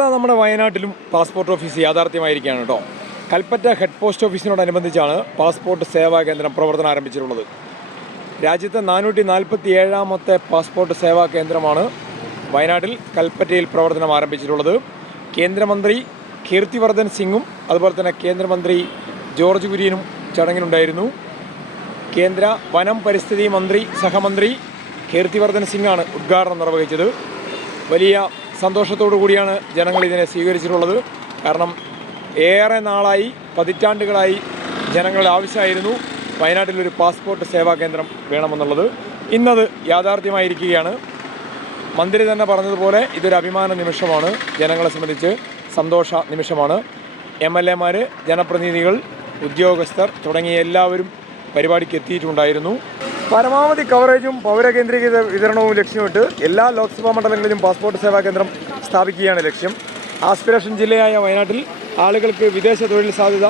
ഇപ്പോൾ നമ്മുടെ വയനാട്ടിലും പാസ്പോർട്ട് ഓഫീസ് യാഥാർത്ഥ്യമായിരിക്കുകയാണ് കേട്ടോ കൽപ്പറ്റ ഹെഡ് പോസ്റ്റ് ഓഫീസിനോടനുബന്ധിച്ചാണ് പാസ്പോർട്ട് സേവാ കേന്ദ്രം പ്രവർത്തനം ആരംഭിച്ചിട്ടുള്ളത്. രാജ്യത്തെ നാനൂറ്റി നാൽപ്പത്തി ഏഴാമത്തെ പാസ്പോർട്ട് സേവാ കേന്ദ്രമാണ് വയനാട്ടിൽ കൽപ്പറ്റയിൽ പ്രവർത്തനം ആരംഭിച്ചിട്ടുള്ളത്. കേന്ദ്രമന്ത്രി കീർത്തിവർദ്ധൻ സിംഗും അതുപോലെ തന്നെ കേന്ദ്രമന്ത്രി ജോർജ് കുര്യനും ചടങ്ങിലുണ്ടായിരുന്നു. കേന്ദ്ര വനം പരിസ്ഥിതി മന്ത്രി സഹമന്ത്രി കീർത്തിവർദ്ധൻ സിംഗാണ് ഉദ്ഘാടനം നിർവഹിച്ചത്. വലിയ സന്തോഷത്തോടു കൂടിയാണ് ജനങ്ങൾ ഇതിനെ സ്വീകരിച്ചിട്ടുള്ളത്. കാരണം ഏറെ നാളായി പതിറ്റാണ്ടുകളായി ജനങ്ങളുടെ ആവശ്യമായിരുന്നു വയനാട്ടിലൊരു പാസ്പോർട്ട് സേവാ കേന്ദ്രം വേണമെന്നുള്ളത്. ഇന്നത് യാഥാർത്ഥ്യമായിരിക്കുകയാണ്. മന്ത്രി തന്നെ പറഞ്ഞതുപോലെ ഇതൊരു അഭിമാന നിമിഷമാണ്. ജനങ്ങളെ സംബന്ധിച്ച് സന്തോഷ നിമിഷമാണ്. എം എൽ എമാർ ജനപ്രതിനിധികൾ ഉദ്യോഗസ്ഥർ തുടങ്ങിയ എല്ലാവരും പരിപാടിക്ക് എത്തിയിട്ടുണ്ടായിരുന്നു. പരമാവധി കവറേജും പൗരകേന്ദ്രീകൃത വിതരണവും ലക്ഷ്യമിട്ട് എല്ലാ ലോക്സഭാ മണ്ഡലങ്ങളിലും പാസ്പോർട്ട് സേവാ കേന്ദ്രം സ്ഥാപിക്കുകയാണ് ലക്ഷ്യം. ആസ്പിറേഷൻ ജില്ലയായ വയനാട്ടിൽ ആളുകൾക്ക് വിദേശ തൊഴിൽ സാധ്യത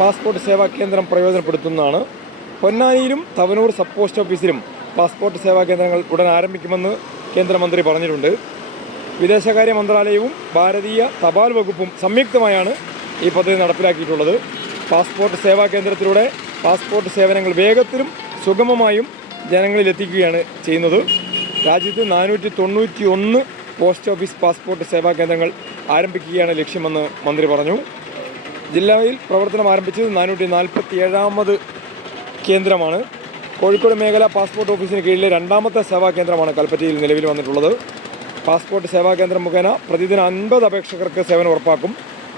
പാസ്പോർട്ട് സേവാ കേന്ദ്രം പ്രയോജനപ്പെടുത്തുന്നതാണ്. പൊന്നാനിയിലും തവനൂർ സബ് പോസ്റ്റ് ഓഫീസിലും പാസ്പോർട്ട് സേവാ കേന്ദ്രങ്ങൾ ഉടൻ ആരംഭിക്കുമെന്ന് കേന്ദ്രമന്ത്രി പറഞ്ഞിട്ടുണ്ട്. വിദേശകാര്യ മന്ത്രാലയവും ഭാരതീയ തപാൽ വകുപ്പും സംയുക്തമായാണ് ഈ പദ്ധതി നടപ്പിലാക്കിയിട്ടുള്ളത്. പാസ്പോർട്ട് സേവാ കേന്ദ്രത്തിലൂടെ പാസ്പോർട്ട് സേവനങ്ങൾ വേഗത്തിലും സുഗമമായും ജനങ്ങളിൽ എത്തിക്കുകയാണ് ചെയ്യുന്നത്. രാജ്യത്ത് നാനൂറ്റി തൊണ്ണൂറ്റി ഒന്ന് പോസ്റ്റ് ഓഫീസ് പാസ്പോർട്ട് സേവാ കേന്ദ്രങ്ങൾ ആരംഭിക്കുകയാണ് ലക്ഷ്യമെന്ന് മന്ത്രി പറഞ്ഞു. ജില്ലയിൽ പ്രവർത്തനം ആരംഭിച്ചത് നാനൂറ്റി നാൽപ്പത്തി ഏഴാമത് കേന്ദ്രമാണ്. കോഴിക്കോട് മേഖല പാസ്പോർട്ട് ഓഫീസിന് കീഴിലെ രണ്ടാമത്തെ സേവാ കേന്ദ്രമാണ് കൽപ്പറ്റയിൽ നിലവിൽ വന്നിട്ടുള്ളത്. പാസ്പോർട്ട് സേവാ കേന്ദ്രം മുഖേന പ്രതിദിന അൻപത് അപേക്ഷകർക്ക് സേവനം ഉറപ്പാക്കും.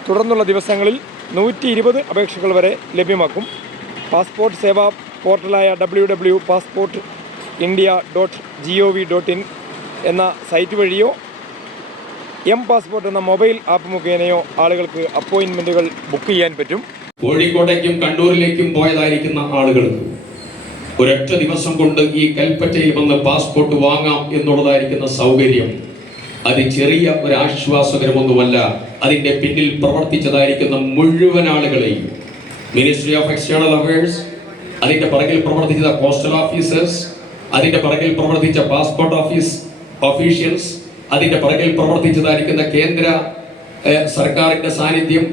തുടർന്നുള്ള ദിവസങ്ങളിൽ നൂറ്റി ഇരുപത് അപേക്ഷകൾ വരെ ലഭ്യമാക്കും. Passport Seva പോർട്ടലായ W W passport India dot G O V dot in എന്ന സൈറ്റ് വഴിയോ എം പാസ്പോർട്ട് എന്ന മൊബൈൽ ആപ്പ് മുഖേനയോ ആളുകൾക്ക് അപ്പോയിൻമെന്റുകൾ ബുക്ക് ചെയ്യാൻ പറ്റും. കോഴിക്കോടേക്കും കണ്ണൂരിലേക്കും പോയതായിരിക്കുന്ന ആളുകൾക്ക് ഒരൊറ്റ ദിവസം കൊണ്ട് ഈ കൽപ്പറ്റയിൽ വന്ന് പാസ്പോർട്ട് വാങ്ങാം എന്നുള്ളതായിരിക്കുന്ന സൗകര്യം. അത് ചെറിയ ഒരു ആശ്വാസകരമൊന്നുമല്ല. അതിന്റെ പിന്നിൽ പ്രവർത്തിച്ചതായിരിക്കുന്ന മുഴുവൻ ആളുകളെയും. മിനിസ്ട്രി ഓഫ് എക്സ്റ്റേണൽ അഫയേഴ്സ് അതിന്റെ പിറകിൽ പ്രവർത്തിച്ച പോസ്റ്റൽ ഓഫീസേഴ്സ് അതിന്റെ പിറകിൽ പ്രവർത്തിച്ച പാസ്പോർട്ട് ഓഫീസ് ഓഫീഷ്യൽസ് അതിന്റെ പിറകിൽ പ്രവർത്തിച്ചതായിരിക്കുന്ന കേന്ദ്ര സർക്കാരിന്റെ സാന്നിധ്യം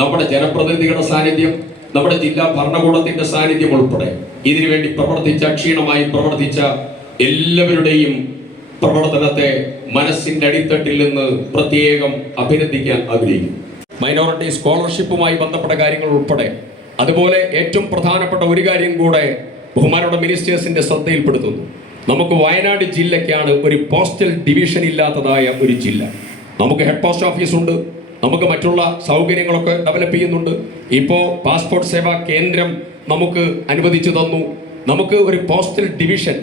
നമ്മുടെ ജനപ്രതിനിധികളുടെ സാന്നിധ്യം നമ്മുടെ ജില്ലാ ഭരണകൂടത്തിന്റെ സാന്നിധ്യം ഉൾപ്പെടെ. ഇതിനുവേണ്ടി പ്രവർത്തിച്ച ക്ഷീണമായി പ്രവർത്തിച്ച എല്ലാവരുടെയും പ്രവർത്തനത്തെ മനസ്സിന്റെ അടിത്തട്ടിൽ നിന്ന് പ്രത്യേകം അഭിനന്ദിക്കാൻ ആഗ്രഹിക്കുന്നു. മൈനോറിറ്റി സ്കോളർഷിപ്പുമായി ബന്ധപ്പെട്ട കാര്യങ്ങൾ ഉൾപ്പെടെ അതുപോലെ ഏറ്റവും പ്രധാനപ്പെട്ട ഒരു കാര്യം കൂടെ ബഹുമാനോട് മിനിസ്റ്റേഴ്സിന്റെ ശ്രദ്ധയിൽപ്പെടുത്തുന്നു. നമുക്ക് വയനാട് ജില്ലയ്ക്കാണ് ഒരു പോസ്റ്റൽ ഡിവിഷൻ ഇല്ലാത്തതായ ഒരു ജില്ല. നമുക്ക് ഹെഡ് പോസ്റ്റ് ഓഫീസ് ഉണ്ട്. നമുക്ക് മറ്റുള്ള സൗകര്യങ്ങളൊക്കെ ഡെവലപ്പ് ചെയ്യുന്നുണ്ട്. ഇപ്പോൾ പാസ്പോർട്ട് സേവാ കേന്ദ്രം നമുക്ക് അനുവദിച്ചു തന്നു. നമുക്ക് ഒരു പോസ്റ്റൽ ഡിവിഷൻ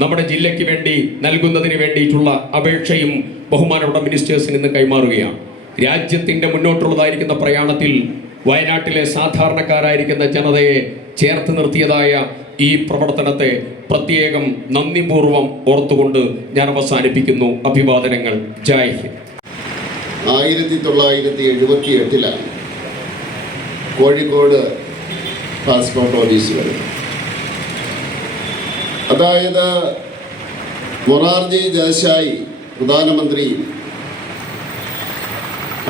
നമ്മുടെ ജില്ലയ്ക്ക് വേണ്ടി നൽകുന്നതിന് വേണ്ടിയിട്ടുള്ള അപേക്ഷയും ബഹുമാനപ്പെട്ട മിനിസ്റ്റേഴ്സിന് ഇന്ന് കൈമാറുകയാണ്. രാജ്യത്തിന്റെ മുന്നോട്ടുള്ളതായിരിക്കുന്ന പ്രയാണത്തിൽ വയനാട്ടിലെ സാധാരണക്കാരായിരിക്കുന്ന ജനതയെ ചേർത്ത് നിർത്തിയതായ ഈ പ്രവർത്തനത്തെ പ്രത്യേകം നന്ദിപൂർവം ഓർത്തുകൊണ്ട് ഞാൻ അവസാനിപ്പിക്കുന്നു. അഭിവാദനങ്ങൾ. ജയ് ഹിന്ദ്. ആയിരത്തി തൊള്ളായിരത്തി എഴുപത്തി എട്ടിലാണ് കോഴിക്കോട് പാസ്പോർട്ട് ഓഫീസ് വരുന്നത്. അതായത് മൊറാർജി ദേശായി പ്രധാനമന്ത്രിയും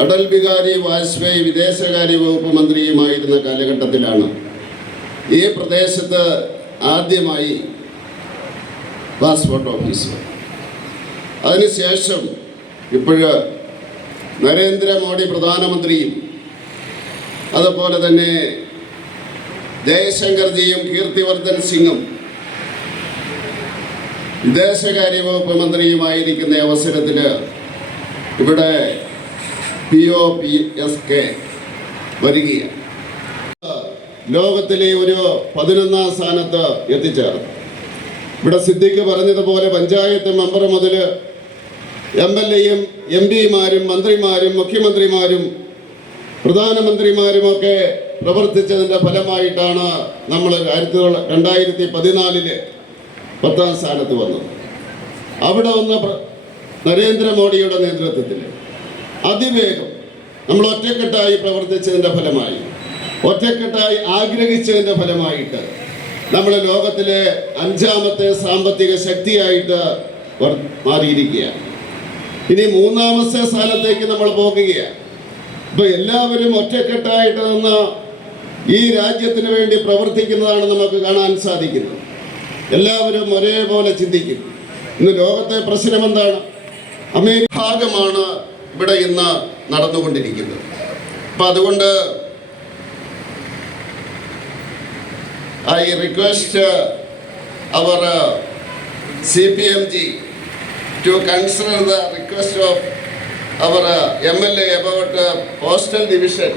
അടൽ ബിഹാരി വാജ്പേയി വിദേശകാര്യ വകുപ്പ് മന്ത്രിയുമായിരുന്ന കാലഘട്ടത്തിലാണ് ഈ പ്രദേശത്ത് ആദ്യമായി പാസ്പോർട്ട് ഓഫീസ്. അതിനുശേഷം ഇപ്പോഴ് നരേന്ദ്രമോദി പ്രധാനമന്ത്രിയും അതുപോലെ തന്നെ ജയശങ്കർജിയും കീർത്തിവർദ്ധൻ സിംഗും വിദേശകാര്യ വകുപ്പ് മന്ത്രിയുമായിരിക്കുന്ന അവസരത്തിൽ ഇവിടെ P O P S K വരികയാണ്. ലോകത്തിലെ ഒരു പതിനൊന്നാം സ്ഥാനത്ത് എത്തിച്ചേർന്നു. ഇവിടെ സിദ്ദിഖ് പറഞ്ഞതുപോലെ പഞ്ചായത്ത് മെമ്പർ മുതൽ എം എൽ എയും എം പിമാരും മന്ത്രിമാരും മുഖ്യമന്ത്രിമാരും പ്രധാനമന്ത്രിമാരുമൊക്കെ പ്രവർത്തിച്ചതിന്റെ ഫലമായിട്ടാണ് നമ്മൾ ആയിരത്തി രണ്ടായിരത്തി പതിനാലിൽ പത്താം സ്ഥാനത്ത് വന്നത്. അവിടെ വന്ന നരേന്ദ്രമോദിയുടെ നേതൃത്വത്തിൽ അതിവേഗം. നമ്മൾ ഒറ്റക്കെട്ടായി പ്രവർത്തിച്ചതിന്റെ ഫലമായി. ഒറ്റക്കെട്ടായി ആഗ്രഹിച്ചതിന്റെ ഫലമായിട്ട് നമ്മൾ ലോകത്തിലെ അഞ്ചാമത്തെ സാമ്പത്തിക ശക്തിയായിട്ട് മാറിയിരിക്കുകയാണ്. ഇനി മൂന്നാമത്തെ സ്ഥാനത്തേക്ക് നമ്മൾ പോകുകയാണ്. ഇപ്പൊ എല്ലാവരും ഒറ്റക്കെട്ടായിട്ട് നിന്ന് ഈ രാജ്യത്തിന് വേണ്ടി പ്രവർത്തിക്കുന്നതാണ് നമുക്ക് കാണാൻ സാധിക്കുന്നത്. എല്ലാവരും ഒരേപോലെ ചിന്തിക്കും ഇന്ന് ലോകത്തെ പ്രശ്നം എന്താണ് അമേരിക്ക ഭാഗമാണ് ഇവിടെ ഇന്ന് നടന്നുകൊണ്ടിരിക്കുന്നത്. അപ്പം അതുകൊണ്ട് I request our C P M G to consider the request of our M L A about postal division.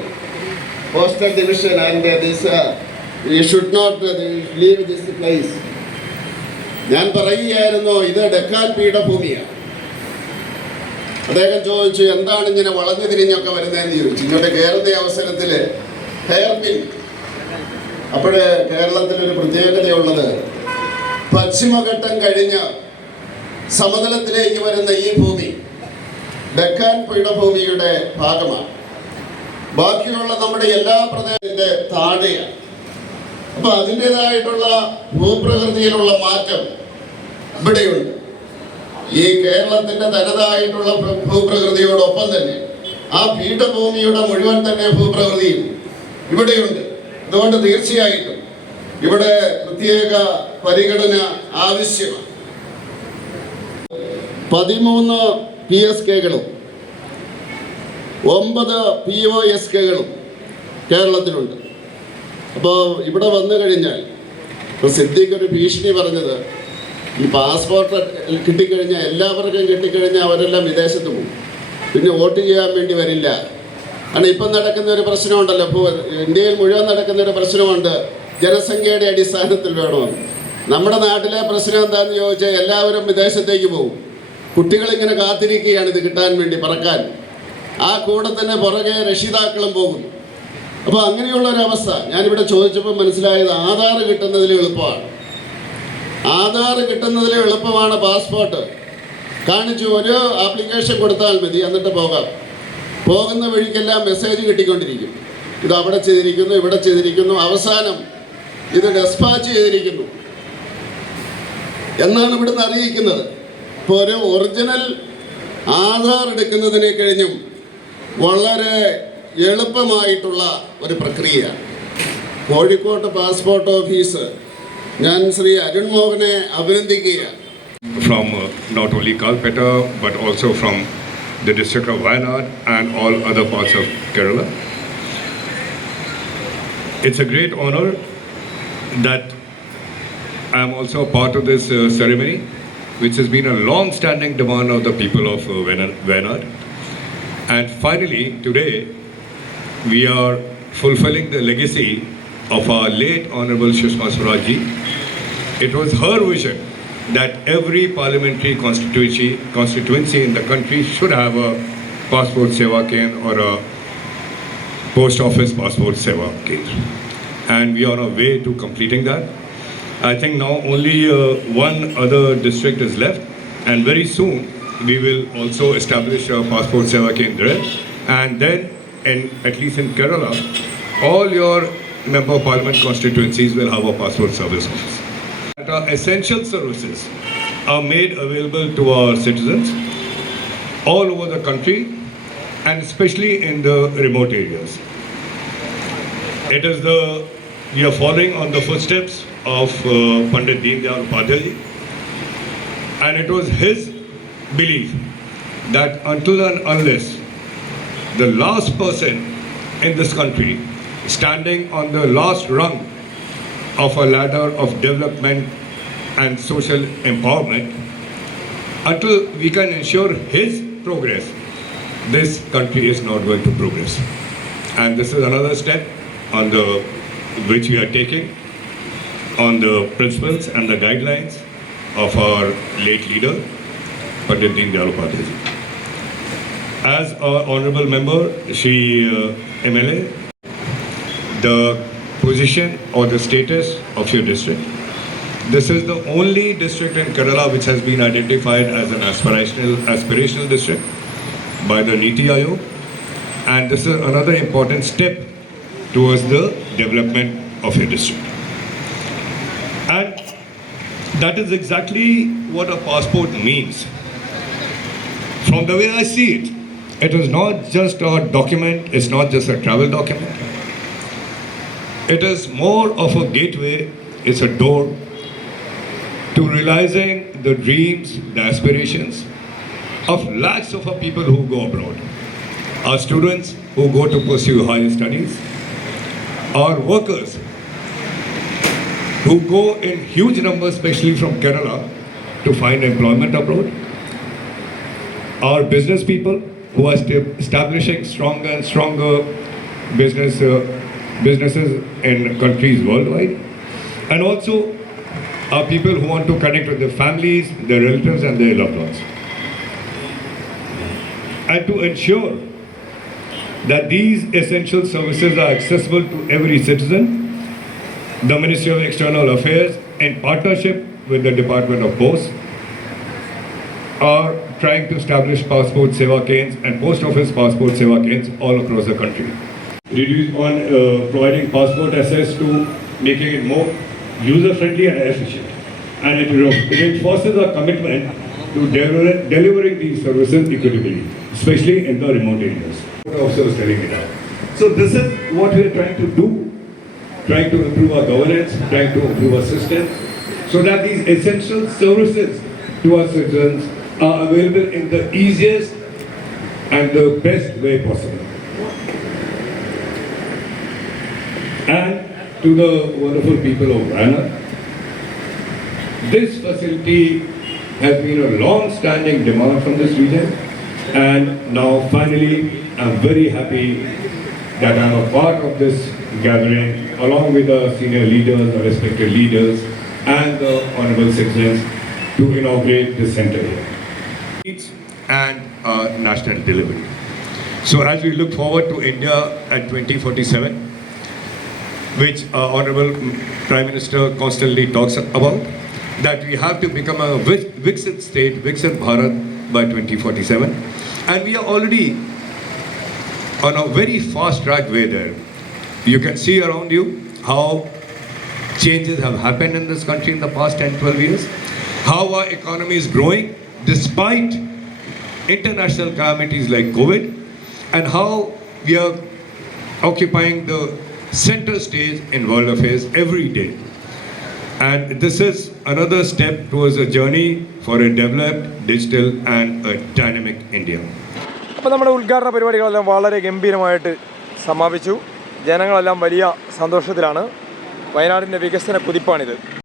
Postal division and this you should not leave this place ഞാൻ പറയുകയായിരുന്നു ഇത് ഡെക്കാൻ പീഠഭൂമിയാണ്. അദ്ദേഹം ചോദിച്ചു എന്താണ് ഇങ്ങനെ വളഞ്ഞു തിരിഞ്ഞൊക്കെ വരുന്നതെന്ന് ചോദിച്ചു. ഇങ്ങോട്ട് കയറുന്ന അവസരത്തിൽ ഹെയർ പിൻ അപ്പോഴ് കേരളത്തിലൊരു പ്രത്യേകതയുള്ളത് പശ്ചിമഘട്ടം കഴിഞ്ഞ് സമതലത്തിലേക്ക് വരുന്ന ഈ ഭൂമി ഡെക്കാൻ പീഠഭൂമിയുടെ ഭാഗമാണ്. ബാക്കിയുള്ള നമ്മുടെ എല്ലാ പ്രദേശത്തിന്റെ താഴെയാണ്. അപ്പൊ അതിന്റെതായിട്ടുള്ള ഭൂപ്രകൃതിയിലുള്ള മാറ്റം ഇവിടെയുണ്ട്. ഈ കേരളത്തിന്റെ തനതായിട്ടുള്ള ഭൂപ്രകൃതിയോടൊപ്പം തന്നെ ആ പീഠഭൂമിയുടെ മുഴുവൻ തന്നെ ഭൂപ്രകൃതിയും ഇവിടെയുണ്ട്. അതുകൊണ്ട് തീർച്ചയായിട്ടും ഇവിടെ പ്രത്യേക പരിഗണന ആവശ്യമാണ്. പതിമൂന്ന് പി എസ് കെകളും ഒമ്പത് പി ഒ എസ് കെകളും കേരളത്തിലുണ്ട്. അപ്പോൾ ഇവിടെ വന്നു കഴിഞ്ഞാൽ സിദ്ദീഖ് ഭീഷണി പറഞ്ഞത് ഈ പാസ്പോർട്ട് കിട്ടിക്കഴിഞ്ഞാൽ എല്ലാവർക്കും കിട്ടിക്കഴിഞ്ഞാൽ അവരെല്ലാം വിദേശത്ത് പോകും. പിന്നെ വോട്ട് ചെയ്യാൻ വേണ്ടി വരില്ല. കാരണം ഇപ്പം നടക്കുന്ന ഒരു പ്രശ്നമുണ്ടല്ലോ. ഇപ്പോൾ ഇന്ത്യയിൽ മുഴുവൻ നടക്കുന്ന ഒരു പ്രശ്നമുണ്ട്. ജനസംഖ്യയുടെ അടിസ്ഥാനത്തിൽ വേണമെന്ന്. നമ്മുടെ നാട്ടിലെ പ്രശ്നം എന്താണെന്ന് ചോദിച്ചാൽ എല്ലാവരും വിദേശത്തേക്ക് പോകും. കുട്ടികളിങ്ങനെ കാത്തിരിക്കുകയാണ് ഇത് കിട്ടാൻ വേണ്ടി പറക്കാൻ. ആ കൂടെ തന്നെ പുറകെ രക്ഷിതാക്കളും പോകും. അപ്പോൾ അങ്ങനെയുള്ള ഒരു അവസ്ഥ. ഞാനിവിടെ ചോദിച്ചപ്പോൾ മനസ്സിലായത് ആധാർ കിട്ടുന്നതിൽ എളുപ്പമാണ്. ആധാർ കിട്ടുന്നതിലെ എളുപ്പമാണ് പാസ്പോർട്ട്. കാണിച്ചു ഒരു ആപ്ലിക്കേഷൻ കൊടുത്താൽ മതി എന്നിട്ട് പോകാം. പോകുന്ന വഴിക്കെല്ലാം മെസ്സേജ് കിട്ടിക്കൊണ്ടിരിക്കും. ഇത് അവിടെ ചെയ്തിരിക്കുന്നു ഇവിടെ ചെയ്തിരിക്കുന്നു അവസാനം ഇത് ഡെസ്പാച്ച് ചെയ്തിരിക്കുന്നു. എന്നാണ് ഇവിടുന്ന് അറിയിക്കുന്നത്. ഇപ്പോൾ ഒരു ഒറിജിനൽ ആധാർ എടുക്കുന്നതിനെ കഴിഞ്ഞും വളരെ എളുപ്പമായിട്ടുള്ള ഒരു പ്രക്രിയയാണ്. കോഴിക്കോട്ട് passport office ഞാൻ Shri Arun മോഹനെ അഭിനന്ദിക്കുകയാണ് from uh, not only Kalpetta but also from the district of Wayanad and all other parts of Kerala. It's a great honor that I am also a part of this uh, ceremony, which has been a long standing demand of the people of uh, Wayanad- Wayanad. And finally, today, we are fulfilling the legacy of our late Honorable Sushma Swaraj ji. It was her vision that every parliamentary constituency, constituency in the country should have a passport seva kendra or a post office passport seva kendra. And we are on our way to completing that. I think now only uh, one other district is left, and very soon we will also establish a passport seva kendra. And then, in, at least in Kerala, all your member of parliament constituencies will have a passport service office that our essential services are made available to our citizens all over the country and especially in the remote areas. It is the we are following on the footsteps of uh, Pandit Deen Dayal Upadhyay and it was his belief that until and unless the last person in this country standing on the last rung of a ladder of development and social empowerment until we can ensure his progress. This country is not going to progress. And this is another step on the which we are taking on the principles and the guidelines of our late leader Pandit Deen Dayal as our honorable member she uh, MLA the position or the status of your district. This is the only district in Kerala which has been identified as an aspirational, aspirational district by the Niti Aayog. And this is another important step towards the development of your district. And that is exactly what a passport means. from the way I see it, it is not just a document, it's not just a travel document. It is more of a gateway, it's a door to realizing the dreams, the aspirations of lakhs of our people who go abroad. Our students who go to pursue higher studies, our workers who go in huge numbers, especially from Kerala, to find employment abroad. Our business people who are sta- establishing stronger and stronger business uh, businesses in countries worldwide, and also our people who want to connect with their families, their relatives, and their loved ones. And to ensure that these essential services are accessible to every citizen, the Ministry of External Affairs, in partnership with the Department of Post, are trying to establish passport seva canes and post office passport seva canes all across the country. Reduce on uh, providing passport access to making it more user friendly and efficient. And it re- reinforces our commitment to deliver, delivering these services equitably, especially in the remote areas. Officer telling me that. So this is what we are trying to do, trying to improve our governance, trying to improve our system, so that these essential services to our citizens are available in the easiest and the best way possible. And to the wonderful people of Rana, this facility has been a long-standing demand from this region, and now finally, I'm very happy that I'm a part of this gathering, along with the senior leaders, the respected leaders, and the honorable citizens, to inaugurate this center here. And uh, national delivery. So as we look forward to India at 2047, which uh, Honorable Prime Minister constantly talks about, that we have to become a Viksit state, Viksit Bharat by 2047. And we are already on a very fast track way there. You can see around you how changes have happened in this country in the past 10, 12 years, how our economy is growing despite international calamities like COVID, and how we are occupying the center stage in world affairs every day. And this is another step towards a journey for a developed, digital, and a dynamic India. അപ്പോൾ നമ്മുടെ ഉദ്ഘാടന പരിപാടികളെല്ലാം വളരെ ഗംഭീരമായിട്ട് സമാപിച്ചു ജനങ്ങളെല്ലാം വലിയ സന്തോഷത്തിലാണ് വയനാടിന്റെ വികസന കുതിപ്പാണിത്